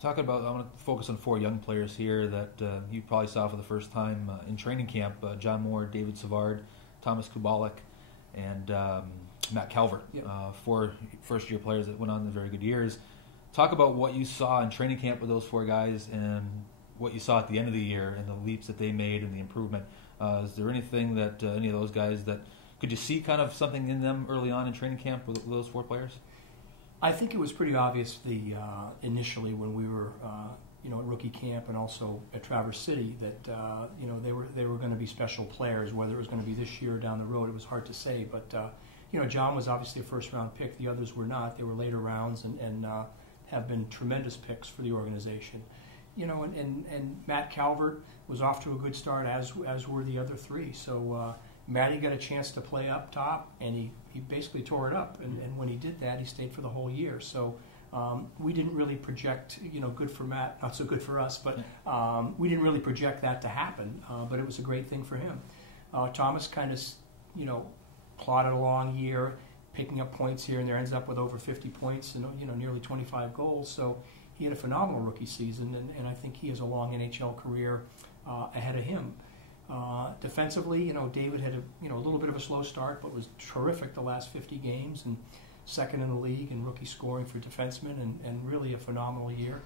Talking about, I want to focus on four young players here that you probably saw for the first time in training camp. John Moore, David Savard, Thomas Kubalik, and Matt Calvert. Yep. Four first-year players that went on to very good years. Talk about what you saw in training camp with those four guys and what you saw at the end of the year and the leaps that they made and the improvement. Is there anything that any of those guys that could you see kind of something in them early on in training camp with those four players? I think it was pretty obvious initially when we were at rookie camp and also at Traverse City that they were going to be special players. Whether it was going to be this year or down the road, it was hard to say. But John was obviously a first round pick. The others were not. They were later rounds and have been tremendous picks for the organization. And Matt Calvert was off to a good start, as were the other three. So Matty got a chance to play up top, and he basically tore it up. And when he did that, he stayed for the whole year. So we didn't really project, good for Matt, not so good for us, but we didn't really project that to happen. But it was a great thing for him. Thomas kind of, plodded along year, picking up points here and there, ends up with over 50 points and nearly 25 goals. So he had a phenomenal rookie season, and I think he has a long NHL career ahead of him. Defensively, David had a little bit of a slow start, but was terrific the last 50 games and second in the league in rookie scoring for defensemen, and really a phenomenal year.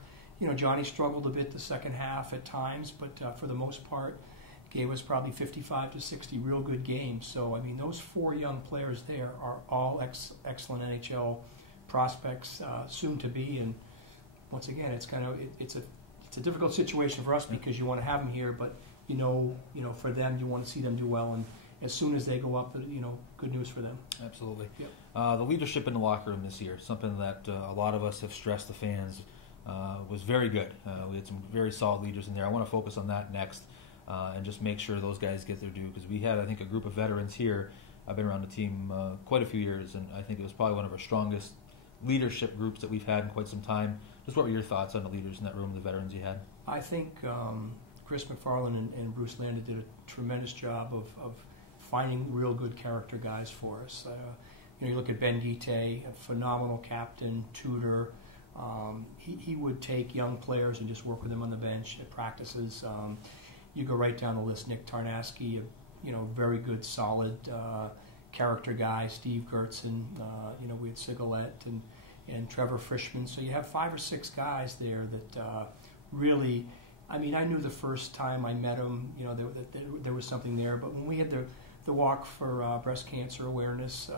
Johnny struggled a bit the second half at times, but for the most part, gave us probably 55 to 60 real good games. So, those four young players there are all excellent NHL prospects, soon to be. And once again, it's a difficult situation for us because you want to have them here, but for them, you want to see them do well. And as soon as they go up, good news for them. Absolutely. Yep. The leadership in the locker room this year, something that a lot of us have stressed the fans, was very good. We had some very solid leaders in there. I want to focus on that next. And just make sure those guys get their due, because we had, I think, a group of veterans here. I've been around the team quite a few years, and I think it was probably one of our strongest leadership groups that we've had in quite some time. Just what were your thoughts on the leaders in that room, the veterans you had? I think Chris McFarland and Bruce Landon did a tremendous job of finding real good character guys for us. You look at Ben Guite, a phenomenal captain, tutor. He would take young players and just work with them on the bench at practices. You go right down the list. Nick Tarnasky, very good, solid character guy. Steve Gertzen, we had Sigalette and Trevor Frischman. So you have 5 or 6 guys there that really, I knew the first time I met them, there was something there. But when we had the walk for breast cancer awareness,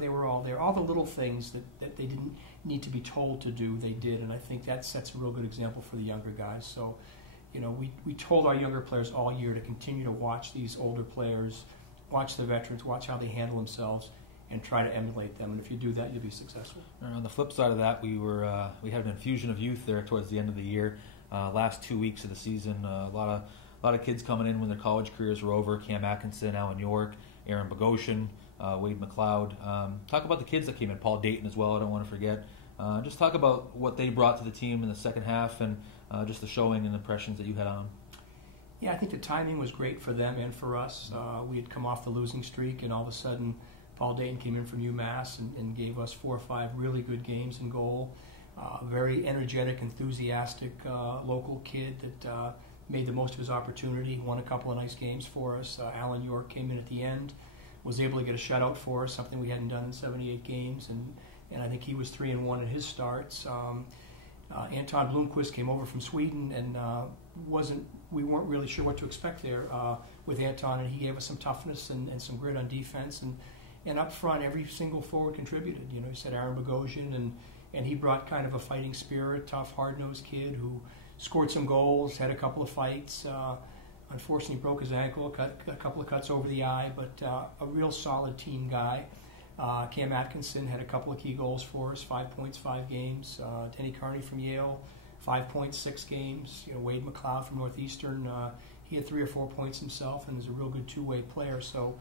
they were all there. All the little things that they didn't need to be told to do, they did. And I think that sets a real good example for the younger guys. So, we told our younger players all year to continue to watch these older players, watch the veterans, watch how they handle themselves, and try to emulate them. And if you do that, you'll be successful. On the flip side of that, we had an infusion of youth there towards the end of the year. Last 2 weeks of the season, a lot of kids coming in when their college careers were over. Cam Atkinson, Alan York, Aaron Bogosian, Wade McLeod. Talk about the kids that came in. Paul Dayton as well, I don't want to forget. Just talk about what they brought to the team in the second half and just the showing and impressions that you had on. Yeah, I think the timing was great for them and for us. We had come off the losing streak, and all of a sudden Paul Dayton came in from UMass and gave us 4 or 5 really good games in goal. Very energetic, enthusiastic local kid that made the most of his opportunity, won a couple of nice games for us. Alan York came in at the end, was able to get a shutout for us, something we hadn't done in 78 games, and I think he was 3-1 in his starts. Anton Blomqvist came over from Sweden, and we weren't really sure what to expect there with Anton, and he gave us some toughness and some grit on defense, and up front every single forward contributed. He said Aaron Bogosian, and he brought kind of a fighting spirit, tough, hard-nosed kid who scored some goals, had a couple of fights. Unfortunately, broke his ankle, cut a couple of cuts over the eye, but a real solid team guy. Cam Atkinson had a couple of key goals for us, 5 points, 5 games. Denny Carney from Yale, 5 points, 6 games. Wade McLeod from Northeastern, he had 3 or 4 points himself and is a real good two-way player. So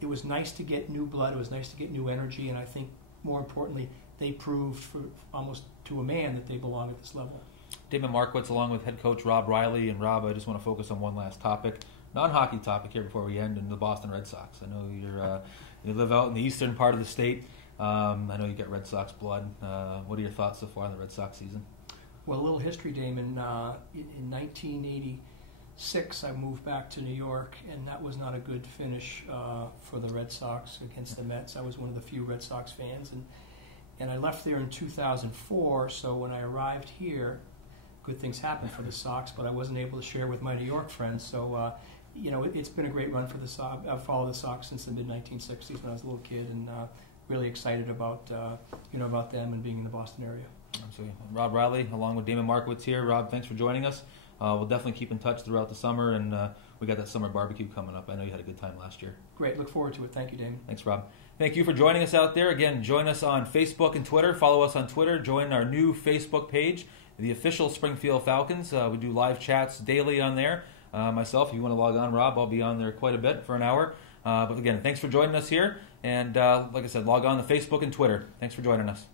it was nice to get new blood. It was nice to get new energy, and I think more importantly, they proved for almost to a man that they belong at this level. Damon Markowitz, along with head coach Rob Riley. And Rob, I just want to focus on one last topic, non-hockey topic here before we end, in the Boston Red Sox. I know you live out in the eastern part of the state. I know you get Red Sox blood. What are your thoughts so far on the Red Sox season? Well, a little history, Damon. In 1986, I moved back to New York, and that was not a good finish for the Red Sox against the Mets. I was one of the few Red Sox fans, and I left there in 2004, so when I arrived here, good things happened for the Sox, but I wasn't able to share with my New York friends. So, it's been a great run for the Sox. I've followed the Sox since the mid-1960s when I was a little kid, and really excited about about them and being in the Boston area. Absolutely. Rob Riley, along with Damon Markowitz here. Rob, thanks for joining us. We'll definitely keep in touch throughout the summer, and we got that summer barbecue coming up. I know you had a good time last year. Great. Look forward to it. Thank you, Damon. Thanks, Rob. Thank you for joining us out there. Again, join us on Facebook and Twitter. Follow us on Twitter. Join our new Facebook page, the official Springfield Falcons. We do live chats daily on there. Myself, if you want to log on, Rob, I'll be on there quite a bit for an hour. But again, thanks for joining us here. And like I said, log on to Facebook and Twitter. Thanks for joining us.